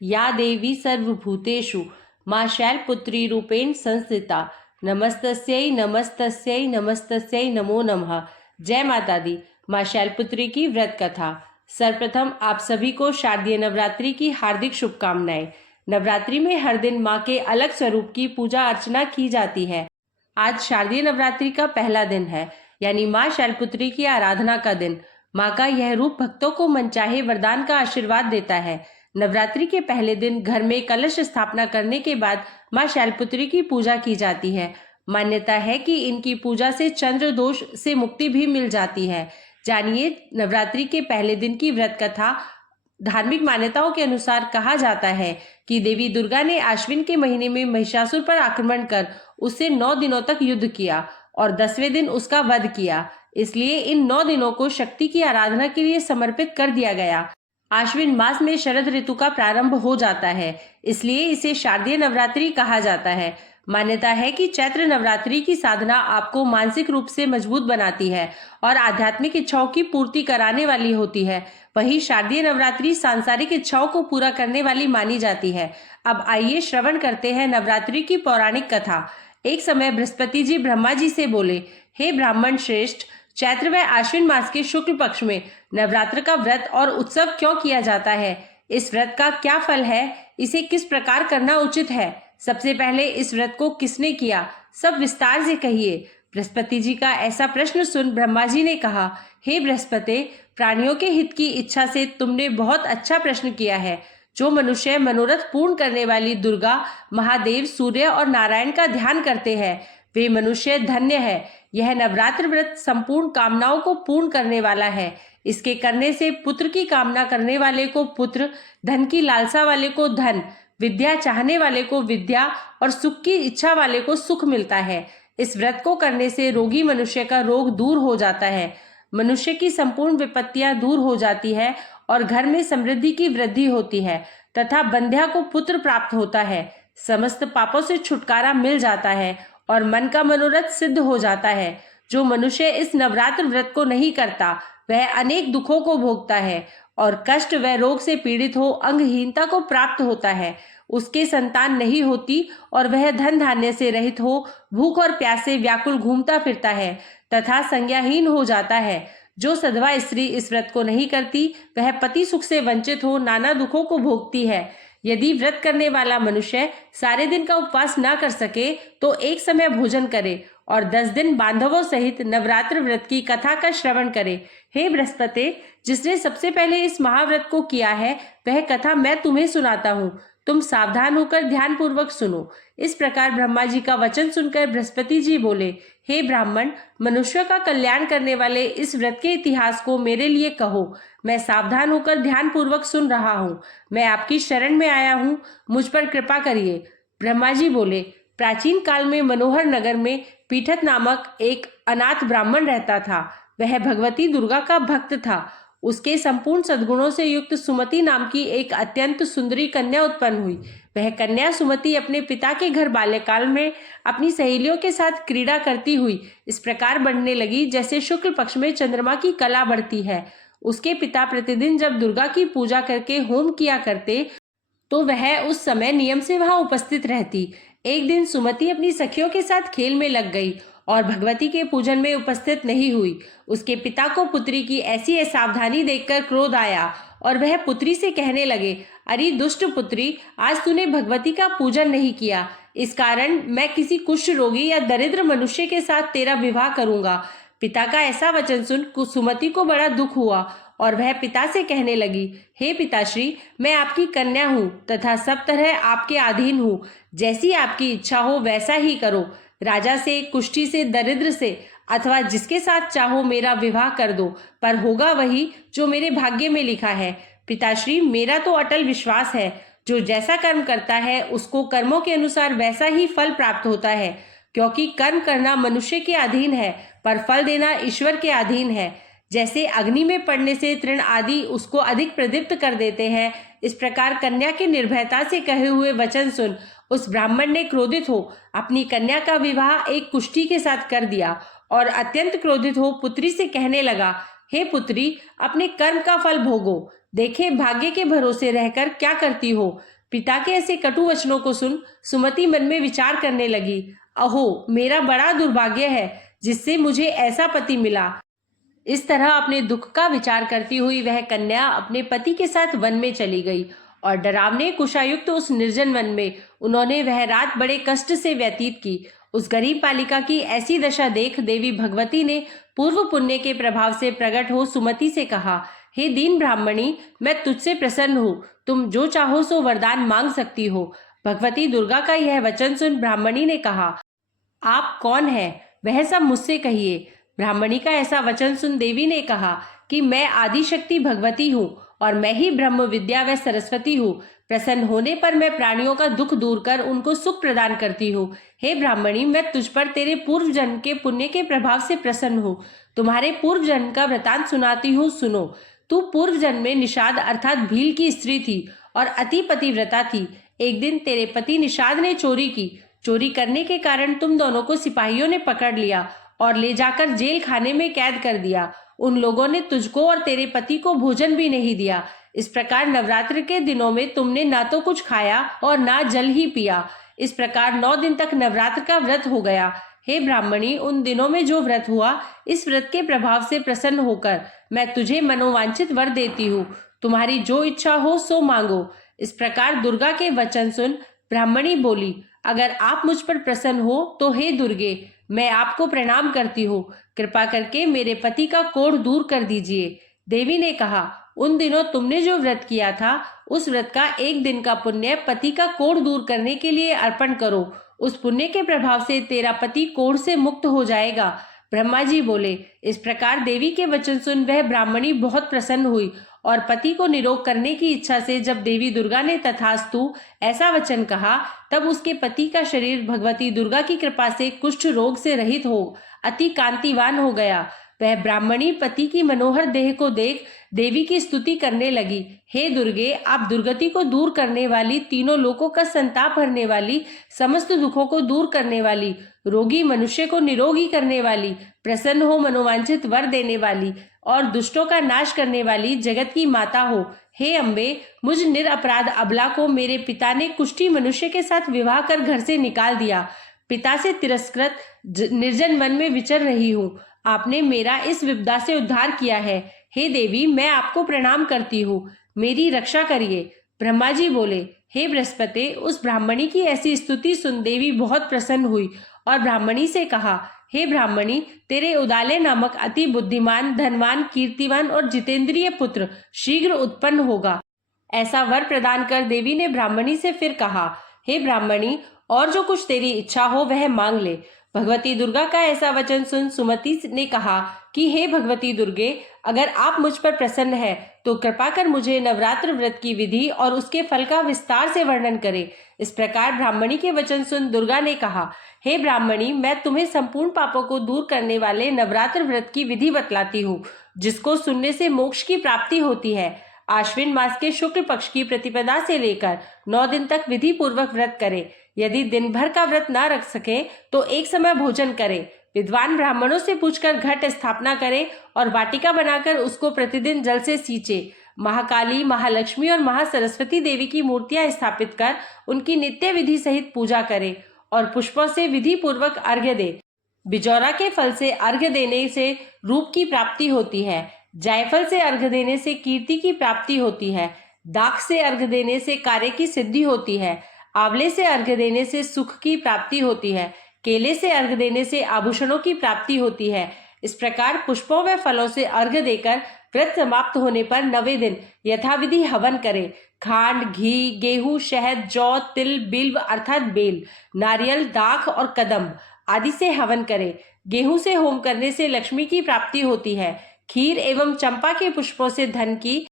या देवी सर्वभूतेषु मां शैलपुत्री रूपेण संस्थिता। नमस्तस्यै नमस्तस्यै नमस्तस्यै नमो नमः। जय माता दी। मां शैलपुत्री की व्रत कथा। सर्वप्रथम आप सभी को शारदीय नवरात्रि की हार्दिक शुभकामनाएं। नवरात्रि में हर दिन मां के अलग स्वरूप की पूजा अर्चना की जाती है। आज शारदीय नवरात्रि का पहला दिन है, यानी मां शैलपुत्री की आराधना का दिन। मां का यह रूप भक्तों को मनचाहे वरदान का आशीर्वाद देता है। नवरात्रि के पहले दिन घर में कलश स्थापना करने के बाद मां शैलपुत्री की पूजा की जाती है। मान्यता है कि इनकी पूजा से चंद्र दोष से मुक्ति भी मिल जाती है। जानिए नवरात्रि के पहले दिन की व्रत कथा। धार्मिक मान्यताओं के अनुसार कहा जाता है कि देवी दुर्गा ने आश्विन के महीने में महिषासुर पर आक्रमण कर उससे 9 दिनों तक युद्ध किया और 10वें दिन उसका वध किया। इसलिए इन 9 दिनों को शक्ति की आराधना के लिए समर्पित कर दिया गया। आश्विन मास में शरद ऋतु का प्रारंभ हो जाता है, इसलिए इसे शारदीय नवरात्रि कहा जाता है। मान्यता है कि चैत्र नवरात्रि की साधना आपको मानसिक रूप से मजबूत बनाती है और आध्यात्मिक इच्छाओं की पूर्ति कराने वाली होती है। वहीं शारदीय नवरात्रि सांसारिक इच्छाओं को पूरा करने वाली मानी जाती है। अब आइए श्रवण करते हैं नवरात्रि की पौराणिक कथा। एक समय बृहस्पति जी ब्रह्मा जी से बोले, हे ब्राह्मण श्रेष्ठ, चैत्र व आश्विन मास के शुक्ल पक्ष में नवरात्र का व्रत और उत्सव क्यों किया जाता है? इस व्रत का क्या फल है? इसे किस प्रकार करना उचित है? सबसे पहले इस व्रत को किसने किया? सब विस्तार से कहिए। बृहस्पति जी का ऐसा प्रश्न सुन ब्रह्मा जी ने कहा, हे बृहस्पति, प्राणियों के हित की इच्छा से तुमने बहुत अच्छा प्रश्न किया है। जो मनुष्य मनोरथ पूर्ण करने वाली दुर्गा, महादेव, सूर्य और नारायण का ध्यान करते हैं, वे मनुष्य धन्य है। यह नवरात्र व्रत संपूर्ण कामनाओं को पूर्ण करने वाला है। इसके करने से पुत्र की कामना करने वाले को पुत्र, धन की लालसा वाले को धन, विद्या चाहने वाले को विद्या और सुख की इच्छा वाले को सुख मिलता है। इस व्रत को करने से रोगी मनुष्य का रोग दूर हो जाता है, मनुष्य की संपूर्ण विपत्तियां दूर हो जाती है और घर में समृद्धि की वृद्धि होती है तथा बंध्या को पुत्र प्राप्त होता है। समस्त पापों से छुटकारा मिल जाता है और मन का मनोरथ सिद्ध हो जाता है। जो मनुष्य इस नवरात्र व्रत को नहीं करता वह अनेक दुखों को भोगता है और कष्ट व रोग से पीड़ित हो अंगहीनता को प्राप्त होता है। उसके संतान नहीं होती और वह धन धान्य से रहित हो भूख और प्यास से व्याकुल घूमता फिरता है तथा संज्ञाहीन हो जाता है। जो सधवा स्त्री इस व्रत को नहीं करती वह पति सुख से वंचित हो नाना दुखों को भोगती है। यदि व्रत करने वाला मनुष्य सारे दिन का उपवास न कर सके तो एक समय भोजन करे और 10 दिन बांधवों सहित नवरात्र व्रत की कथा का श्रवण करे। हे बृहस्पति, जिसने सबसे पहले इस महाव्रत को किया है वह कथा मैं तुम्हें सुनाता हूँ। तुम सावधान होकर ध्यान पूर्वक सुनो। इस प्रकार ब्रह्मा जी का वचन सुनकर बृहस्पति जी बोले, हे ब्राह्मण, मनुष्य का कल्याण करने वाले इस व्रत के इतिहास को मेरे लिए कहो। मैं सावधान होकर ध्यान पूर्वक सुन रहा हूँ। मैं आपकी शरण में आया हूँ, मुझ पर कृपा करिए। ब्रह्मा जी बोले, प्राचीन काल में मनोहर नगर में पीठत नामक एक अनाथ ब्राह्मण रहता था। वह भगवती दुर्गा का भक्त था। उसके संपूर्ण सद्गुणों से युक्त सुमति नाम की एक अत्यंत सुंदरी कन्या उत्पन्न हुई। वह कन्या सुमति अपने पिता के घर बाल्यकाल में अपनी सहेलियों के साथ क्रीड़ा करती हुई इस प्रकार बढ़ने लगी जैसे शुक्ल पक्ष में चंद्रमा की कला बढ़ती है। उसके पिता प्रतिदिन जब दुर्गा की पूजा करके होम किया करते तो वह उस समय नियम से वहां उपस्थित रहती। एक दिन सुमति अपनी सखियों के साथ खेल में लग गई और भगवती के पूजन में उपस्थित नहीं हुई। उसके पिता को पुत्री की ऐसी असावधानी देखकर क्रोध आया और वह पुत्री से कहने लगे, अरे दुष्ट पुत्री, आज तूने भगवती का पूजन नहीं किया। इस कारण मैं किसी कुष्ठ रोगी या दरिद्र मनुष्य के साथ तेरा विवाह करूंगा। पिता का ऐसा वचन सुन सुमति को बड़ा दुख हुआ और वह पिता से कहने लगी, हे पिताश्री, मैं आपकी कन्या हूँ तथा सब तरह आपके अधीन हूँ। जैसी आपकी इच्छा हो वैसा ही करो। राजा से, कुष्ठी से, दरिद्र से अथवा जिसके साथ चाहो मेरा विवाह कर दो, पर होगा वही जो मेरे भाग्य में लिखा है। पिताश्री, मेरा तो अटल विश्वास है, जो जैसा कर्म करता है उसको कर्मों के अनुसार वैसा ही फल प्राप्त होता है। क्योंकि कर्म करना मनुष्य के अधीन है पर फल देना ईश्वर के अधीन है। जैसे अग्नि में पड़ने से तृण आदि उसको अधिक प्रदीप्त कर देते हैं, इस प्रकार कन्या के निर्भयता से कहे हुए वचन सुन उस ब्राह्मण ने क्रोधित हो अपनी कन्या का विवाह एक कुष्ठी के साथ कर दिया और अत्यंत क्रोधित हो पुत्री से कहने लगा, हे पुत्री, अपने कर्म का फल भोगो। देखे भाग्य के भरोसे रहकर क्या करती हो। पिता के ऐसे कटु वचनों को सुन सुमति मन में विचार करने लगी। अहो, मेरा बड़ा दुर्भाग्य है जिससे मुझे ऐसा पति मिला। इस तरह अपने दुख का विचार करती हुई वह कन्या अपने पति के साथ वन में चली गई और डरावने कुशायुक्त उस निर्जन वन में उन्होंने वह रात बड़े कष्ट से व्यतीत की। उस गरीब बालिका की ऐसी दशा देख देवी भगवती ने पूर्व पुण्य के प्रभाव से प्रकट हो सुमति से कहा, हे दीन ब्राह्मणी, मैं तुझसे प्रसन्न हूँ, तुम जो चाहो सो वरदान मांग सकती हो। भगवती दुर्गा का यह वचन सुन ब्राह्मणी ने कहा, आप कौन है, वह सब मुझसे कहिए। ब्राह्मणी का ऐसा वचन सुन देवी ने कहा कि मैं आदिशक्ति भगवती हूँ और मैं ही ब्रह्म विद्या व सरस्वती हूँ। प्रसन्न होने पर मैं प्राणियों का दुख दूर कर उनको सुख प्रदान करती हूँ। हे ब्राह्मणी, मैं तुझ पर तेरे पूर्व जन्म के पुण्य के प्रभाव से प्रसन्न हूँ। तुम्हारे पूर्व जन्म का वृतांत सुनाती हूँ, सुनो। तू पूर्व जन्म में निषाद अर्थात भील की स्त्री थी और अति पतिव्रता थी। एक दिन तेरे पति निषाद ने चोरी की। चोरी करने के कारण तुम दोनों को सिपाहियों ने पकड़ लिया और ले जाकर जेल खाने में कैद कर दिया। उन लोगों ने तुझको और तेरे पति को भोजन भी नहीं दिया। इस प्रकार नवरात्र के दिनों में तुमने ना तो कुछ खाया और ना जल ही पिया। इस प्रकार 9 दिन तक नवरात्र का व्रत हो गया। हे ब्राह्मणी, उन दिनों में जो व्रत हुआ, इस व्रत के प्रभाव से प्रसन्न होकर मैं तुझे मनोवांछित वर देती हूँ। तुम्हारी जो इच्छा हो सो मांगो। इस प्रकार दुर्गा के वचन सुन ब्राह्मणी बोली, अगर आप मुझ पर प्रसन्न हो तो हे दुर्गे, मैं आपको प्रणाम करती हूँ। कृपा करके मेरे पति का कोढ़ दूर कर दीजिए। देवी ने कहा, उन दिनों तुमने जो व्रत किया था, उस व्रत का 1 दिन का पुण्य पति का कोढ़ दूर करने के लिए अर्पण करो। उस पुण्य के प्रभाव से तेरा पति कोढ़ से मुक्त हो जाएगा। ब्रह्मा जी बोले। इस प्रकार देवी के वचन सुन वह ब्राह्मणी बहुत प्रसन्न हुई और पति को निरोग करने की इच्छा से जब देवी दुर्गा ने तथास्तु ऐसा वचन कहा, तब उसके पति का शरीर भगवती दुर्गा की कृपा से कुष्ठ रोग से रहित हो अति कांतिवान हो गया। वह ब्राह्मणी पति की मनोहर देह को देख देवी की स्तुति करने लगी। हे दुर्गे, आप दुर्गति को दूर करने वाली, तीनों लोकों का संताप हरने वाली, समस्त दुखों को दूर करने वाली, रोगी मनुष्य को निरोगी करने वाली, प्रसन्न हो मनोवांछित वर देने वाली और दुष्टों का नाश करने वाली जगत की माता हो। हे अम्बे, मुझ निरपराध अबला को मेरे पिता ने कुष्ठी मनुष्य के साथ विवाह कर घर से निकाल दिया। पिता से तिरस्कृत निर्जन वन में विचर रही हूँ। आपने मेरा इस विपदा से उद्धार किया है। हे देवी, मैं आपको प्रणाम करती हूँ, मेरी रक्षा करिए। ब्रह्मा जी बोले, हे बृहस्पति, उस ब्राह्मणी की ऐसी स्तुति सुन देवी बहुत प्रसन्न हुई और ब्राह्मणी से कहा, हे ब्राह्मणी, तेरे उदाले नामक अति बुद्धिमान, धनवान, कीर्तिवान और जितेंद्रिय पुत्र शीघ्र उत्पन्न होगा। ऐसा वर प्रदान कर देवी ने ब्राह्मणी से फिर कहा, हे ब्राह्मणी, और जो कुछ तेरी इच्छा हो वह मांग ले। भगवती दुर्गा का ऐसा वचन सुन सुमति ने कहा कि हे भगवती दुर्गे, अगर आप मुझ पर प्रसन्न है तो कृपा कर मुझे नवरात्र व्रत की विधि और उसके फल का विस्तार से वर्णन करें। इस प्रकार ब्राह्मणी के वचन सुन दुर्गा ने कहा, हे ब्राह्मणी, मैं तुम्हें संपूर्ण पापों को दूर करने वाले नवरात्र व्रत की विधि बतलाती हूँ, जिसको सुनने से मोक्ष की प्राप्ति होती है। आश्विन मास के शुक्ल पक्ष की प्रतिपदा से लेकर 9 दिन तक विधि पूर्वक व्रत करें। यदि दिन भर का व्रत ना रख सके तो एक समय भोजन करें। विद्वान ब्राह्मणों से पूछकर घट स्थापना करें और वाटिका बनाकर उसको प्रतिदिन जल से सींचे। महाकाली, महालक्ष्मी और महासरस्वती देवी की मूर्तियां स्थापित कर उनकी नित्य विधि सहित पूजा करें और पुष्पों से विधि पूर्वक अर्घ्य दे। बिजौरा के फल से अर्घ्य देने से रूप की प्राप्ति होती है। जायफल से अर्घ्य देने से कीर्ति की प्राप्ति होती है। दाख से अर्घ्य देने से कार्य की सिद्धि होती है। आंवले से अर्घ्य देने से सुख की प्राप्ति होती है। केले से अर्घ्य देने से आभूषणों की प्राप्ति होती है। इस प्रकार पुष्पों व फलों से अर्घ्य देकर व्रत समाप्त होने पर 9वें दिन यथाविधि हवन करें। खांड, घी, गेहूं, शहद, जौ, तिल, बिल्व अर्थात बेल, नारियल, दाख और कदम्ब आदि से हवन करें। गेहूं से होम करने से लक्ष्मी की प्राप्ति होती है। खीर एवं चंपा के पुष्पों से धन की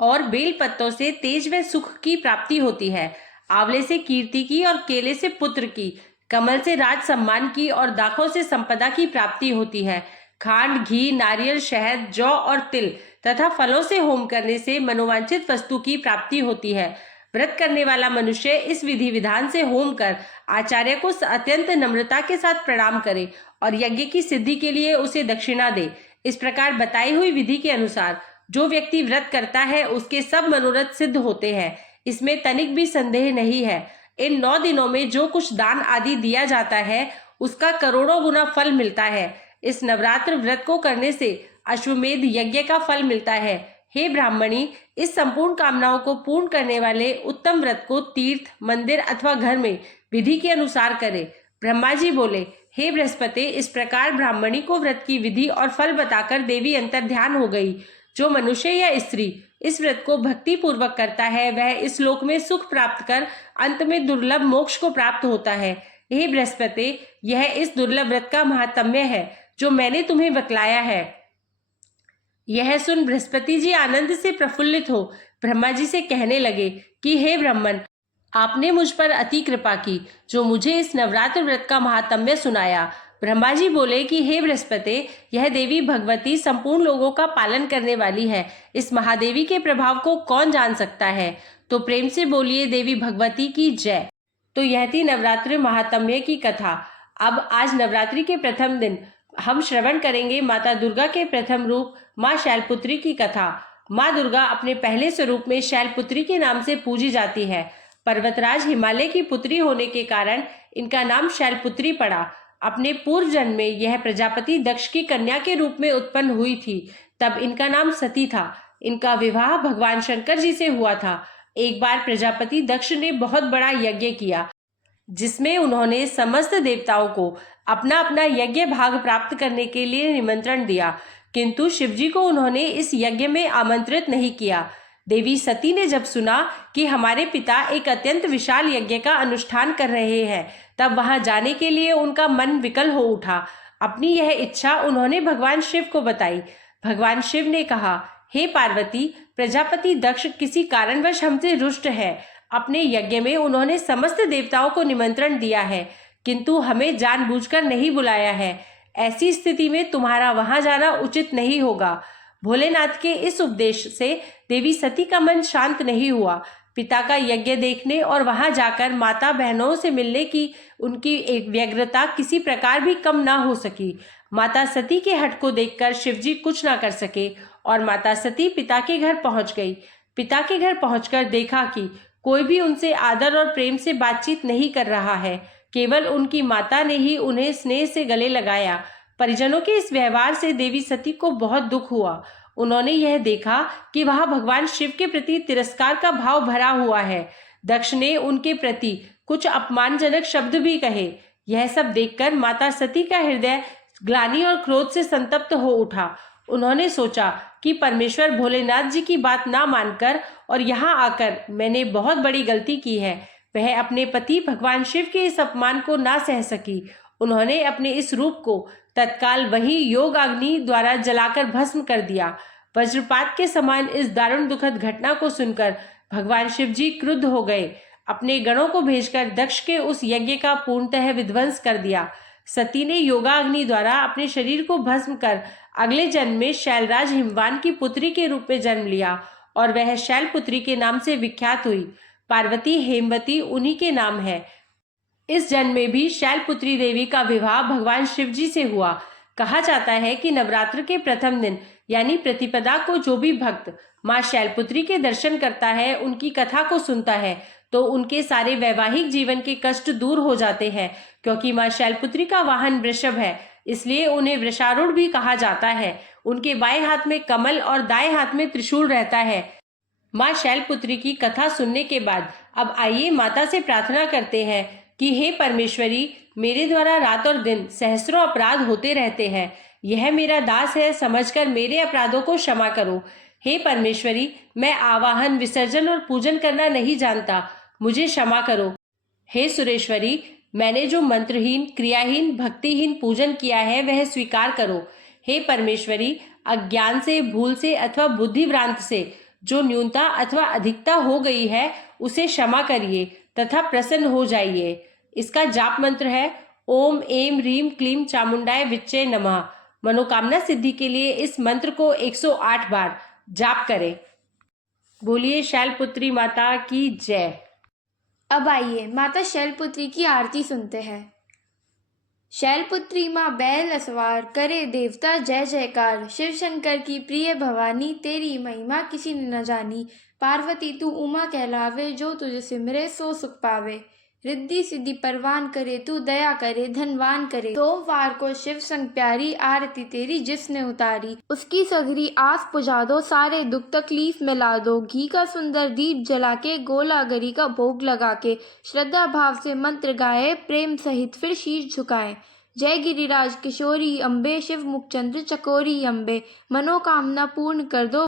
और बेल पत्तों से तेज व सुख की प्राप्ति होती है। आंवले से कीर्ति की और केले से पुत्र की, कमल से राज सम्मान की और दाखों से संपदा की प्राप्ति होती है। खांड, घी, नारियल, शहद, जौ और तिल तथा फलों से होम करने से मनोवांछित वस्तु की प्राप्ति होती है। व्रत करने वाला मनुष्य इस विधि विधान से होम कर आचार्य को अत्यंत नम्रता के साथ प्रणाम करे और यज्ञ की सिद्धि के लिए उसे दक्षिणा दे। इस प्रकार बताई हुई विधि के अनुसार जो व्यक्ति व्रत करता है उसके सब मनोरथ सिद्ध होते हैं, इसमें तनिक भी संदेह नहीं है। इन 9 दिनों में जो कुछ दान आदि दिया जाता है उसका करोड़ों गुना फल मिलता है। इस नवरात्र व्रत को करने से अश्वमेध यज्ञ का फल मिलता है। हे ब्राह्मणी, इस संपूर्ण कामनाओं को पूर्ण करने वाले उत्तम व्रत को तीर्थ, मंदिर अथवा घर में विधि के अनुसार करे। ब्रह्मा जी बोले, हे बृहस्पति, इस प्रकार ब्राह्मणी को व्रत की विधि और फल बताकर देवी अंतर ध्यान हो गई। जो मनुष्य या स्त्री इस व्रत को भक्ति पूर्वक करता है वह इस लोक में सुख प्राप्त कर अंत में दुर्लभ मोक्ष को प्राप्त होता है। हे बृहस्पति, यह इस दुर्लभ व्रत का महात्म्य है जो मैंने तुम्हें बतलाया है। यह सुन बृहस्पति जी आनंद से प्रफुल्लित हो ब्रह्मा जी से कहने लगे कि हे ब्राह्मण, आपने मुझ पर अति कृपा की जो मुझे इस नवरात्र व्रत का महात्म्य सुनाया। ब्रह्मा जी बोले कि हे बृहस्पति, यह देवी भगवती संपूर्ण लोगों का पालन करने वाली है। इस महादेवी के प्रभाव को कौन जान सकता है? तो प्रेम से बोलिए देवी भगवती की जय। तो यह थी नवरात्र महात्म्य की कथा। अब आज नवरात्रि के प्रथम दिन हम श्रवण करेंगे माता दुर्गा के प्रथम रूप माँ शैलपुत्री की कथा। माँ दुर्गा अपने पहले स्वरूप में शैलपुत्री के नाम से पूजी जाती है। पर्वतराज हिमालय की पुत्री होने के कारण इनका नाम शैलपुत्री पड़ा। अपने पूर्व जन्म में यह प्रजापति दक्ष की कन्या के रूप में उत्पन्न हुई थी, तब इनका नाम सती था। इनका विवाह भगवान शंकर जी से हुआ था। एक बार प्रजापति दक्ष ने बहुत बड़ा यज्ञ किया जिसमें उन्होंने समस्त देवताओं को अपना अपना यज्ञ भाग प्राप्त करने के लिए निमंत्रण दिया, किंतु शिवजी को उन्होंने इस यज्ञ में आमंत्रित नहीं किया। देवी सती ने जब सुना कि हमारे पिता एक अत्यंत विशाल यज्ञ का अनुष्ठान कर रहे हैं, तब वहां जाने के लिए उनका मन विकल हो उठा। अपनी यह इच्छा उन्होंने भगवान शिव को बताई। भगवान शिव ने कहा, हे पार्वती, प्रजापति दक्ष किसी कारणवश हमसे रुष्ट है। अपने यज्ञ में उन्होंने समस्त देवताओं को निमंत्रण दिया है, किंतु हमें जानबूझकर नहीं बुलाया है। ऐसी स्थिति में तुम्हारा वहां जाना उचित नहीं होगा। भोलेनाथ के इस उपदेश से देवी सती का मन शांत नहीं हुआ। पिता का यज्ञ देखने और वहां जाकर माता बहनों से मिलने की उनकी एक व्यग्रता किसी प्रकार भी कम ना हो सकी। माता सती के हठ को देखकर शिवजी कुछ ना कर सके और माता सती पिता के घर पहुंच गई। पिता के घर पहुंचकर देखा कि कोई भी उनसे आदर और प्रेम से बातचीत नहीं कर रहा है। केवल उनकी माता ने ही उन्हें स्नेह से गले लगाया। परिजनों के इस व्यवहार से देवी सती को बहुत दुख हुआ। उन्होंने यह देखा कि वहां भगवान शिव के प्रति तिरस्कार का भाव भरा हुआ है। दक्ष ने उनके प्रति कुछ अपमानजनक शब्द भी कहे। यह सब देखकर माता सती का हृदय ग्लानि और क्रोध से संतप्त हो उठा। उन्होंने सोचा कि परमेश्वर भोलेनाथ जी की बात ना मानकर और यहाँ आकर मैंने बहुत बड़ी गलती की है। वह अपने पति भगवान शिव के इस अपमान को ना सह सकी। उन्होंने अपने इस रूप को तत्काल वही योग अग्नि द्वारा जलाकर भस्म कर दिया। वज्रपात के समान इस दारुण दुखद घटना को सुनकर भगवान शिव जी क्रुद्ध हो गए। अपने गणों को भेजकर दक्ष के उस यज्ञ का पूर्णतः विध्वंस कर दिया। सती ने योगाग्नि द्वारा अपने शरीर को भस्म कर अगले जन्म में शैलराज हिमवान की पुत्री के रूप में जन्म लिया और वह शैलपुत्री के नाम से विख्यात हुई। पार्वती हेमवती उन्हीं के नाम है। इस जन्म में भी शैलपुत्री देवी का विवाह भगवान शिव जी से हुआ। कहा जाता है कि नवरात्र के प्रथम दिन यानी प्रतिपदा को जो भी भक्त माँ शैलपुत्री के दर्शन करता है, उनकी कथा को सुनता है, तो उनके सारे वैवाहिक जीवन के कष्ट दूर हो जाते हैं। क्योंकि माँ शैलपुत्री का वाहन वृषभ है, इसलिए उन्हें वृषारूढ़ भी कहा जाता है। उनके बाएं हाथ में कमल और दाएं हाथ में त्रिशूल रहता है। माँ शैलपुत्री की कथा सुनने के बाद अब आइए माता से प्रार्थना करते हैं कि हे परमेश्वरी, मेरे द्वारा रात और दिन सहस्रों अपराध होते रहते हैं। यह मेरा दास है, समझकर मेरे अपराधों को क्षमा करो। हे परमेश्वरी, मैं आवाहन, विसर्जन और पूजन करना नहीं जानता, मुझे क्षमा करो। हे सुरेश्वरी, मैंने जो मंत्रहीन, क्रियाहीन, भक्तिहीन पूजन किया है वह स्वीकार करो। हे परमेश्वरी, अज्ञान से, भूल से अथवा बुद्धिभ्रांत से जो न्यूनता अथवा अधिकता हो गई है उसे क्षमा करिए तथा प्रसन्न हो जाइए। इसका जाप मंत्र है ओम एम ह्रीम क्लीम चामुंडाय विच्चे नमः। मनोकामना सिद्धि के लिए इस मंत्र को 108 बार जाप करें। बोलिए शैलपुत्री माता की जय। अब आइए माता शैलपुत्री की आरती सुनते हैं। शैलपुत्री माँ बैल असवार, करे देवता जय जयकार। शिव शंकर की प्रिय भवानी, तेरी महिमा किसी ने न जानी। पार्वती तू उमा कहलावे, जो तुझे सिमरे सो सुख पावे। रिद्धि सिद्धि परवान करे, तू दया करे धनवान करे। सोमवार को शिव संग प्यारी, आरती तेरी जिसने उतारी। उसकी सगरी आस पुजा दो, सारे दुख तकलीफ मिला दो। घी का सुंदर दीप जला के, गोला गरी का भोग लगा के, श्रद्धा भाव से मंत्र गाए, प्रेम सहित फिर शीश झुकाए। जय गिरिराज किशोरी अम्बे, शिव मुख चंद्र चकोरी अम्बे। मनोकामना पूर्ण कर दो,